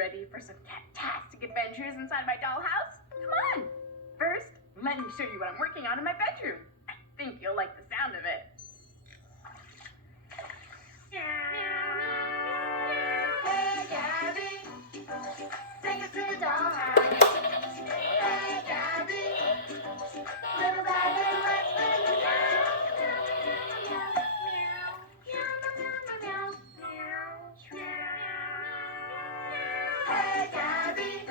ready for some fantastic adventures inside my dollhouse? Come on! First, let me show you what I'm working on in my bedroom. I think you'll like the sound of it. Hey, Gabby, take us to the dollhouse. Hey, Gabby, little Gabby, let's play the Hey, Gabby,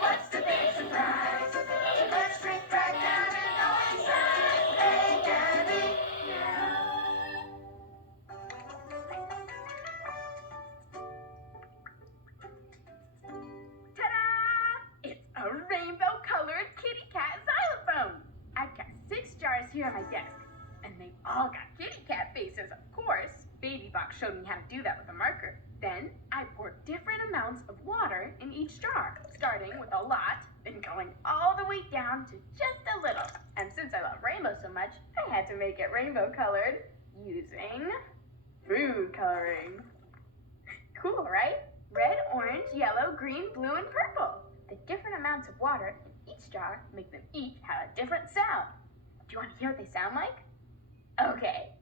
what's the big surprise? Let's drink right down and go inside. Hey, Gabby. Ta-da! It's a rainbow-colored kitty cat xylophone. I've got 6 jars here on my desk, and they've all got kitty cat faces, of course. Baby Box showed me how to do that with a marker. Then I pour different amounts of water in each jar, starting with a lot, then going all the way down to just a little. And since I love rainbow so much, I had to make it rainbow-colored using food coloring. Cool, right? Red, orange, yellow, green, blue, and purple. The different amounts of water in each jar make them each have a different sound. Do you want to hear what they sound like? Okay.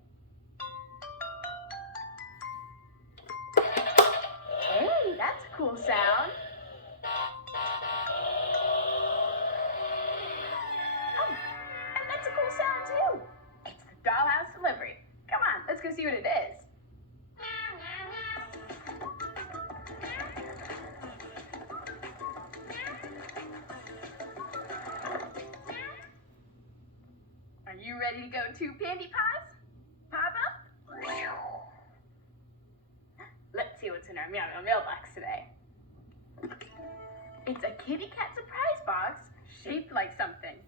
Hey, that's a cool sound. Oh, and that's a cool sound too. It's the Dollhouse delivery. Come on, let's go see what it is. Are you ready to go to Pandy Paws? Papa? Let's see what's in our meow mailbox today. It's a kitty cat surprise box shaped like something.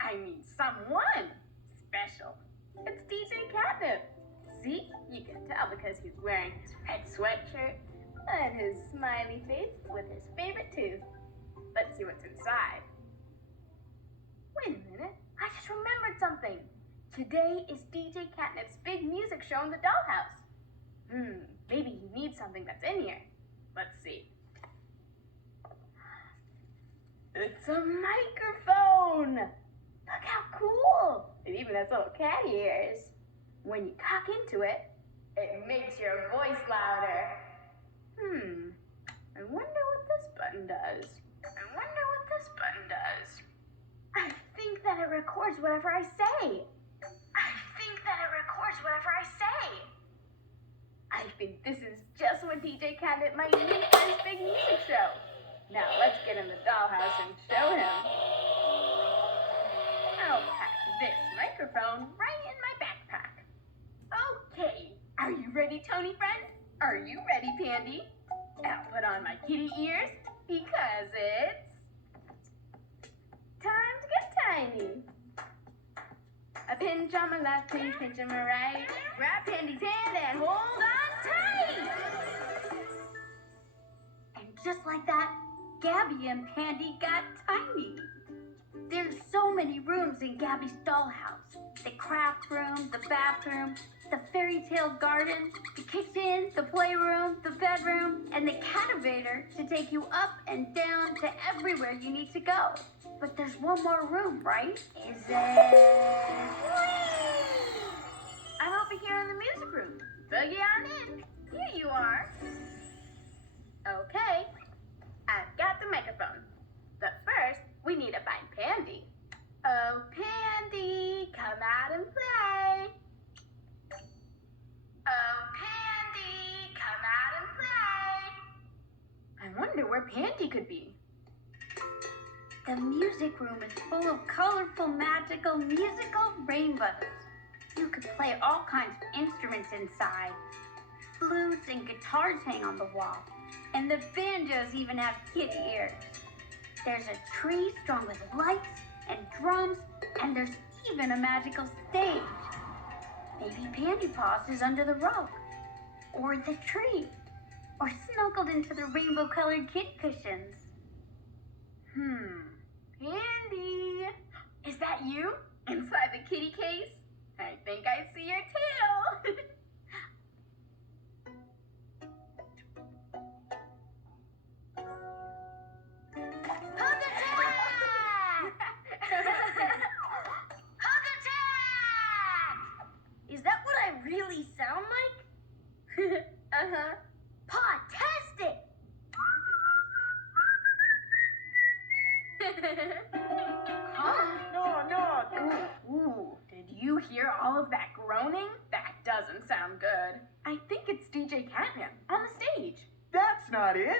I mean someone special. It's DJ Catnip. See? You can tell because he's wearing his red sweatshirt and his smiley face with his favorite tooth. Let's see what's inside. Wait a minute. I just remembered something. Today is DJ Catnip's big music show in the dollhouse. Maybe he needs something that's in here. Let's see. It's a microphone! Look how cool! It even has little cat ears. When you talk into it, it makes your voice louder. I wonder what this button does. I think that it records whatever I say. I think this is just what DJ Catnip might need for his big music show. Now let's get in the dollhouse and show him. I'll pack this microphone right in my backpack. Okay, are you ready, Tony friend? Are you ready, Pandy? I'll put on my kitty ears because it's time to get tiny. A pinch on my left, pinch on my right. Grab Pandy's hand and hold on tight. And just like that, Gabby and Pandy got tiny. There's so many rooms in Gabby's dollhouse. The craft room, the bathroom, the fairy tale garden, the kitchen, the playroom, the bedroom, and the cativator to take you up and down to everywhere you need to go. But there's one more room, right? Is it? I'm over here in the music room. Boogie on in. Here you are. Okay, I've got the microphone. But first, we need to find Pandy. Oh, Pandy, come out and play. Oh, Pandy, come out and play. I wonder where Pandy could be. The music room is full of colorful, magical, musical rainbows. You could play all kinds of instruments inside. Flutes and guitars hang on the wall, and the banjos even have kitty ears. There's a tree strung with lights and drums, and there's even a magical stage. Maybe Pandy Paws is under the rug, or the tree, or snuggled into the rainbow-colored kitty cushions. Pandy, is that you inside the kitty case? I think I see your tail. really sound like? Uh-huh. Podtastic! Huh? No. Ooh, did you hear all of that groaning? That doesn't sound good. I think it's DJ Catnip on the stage. That's not it.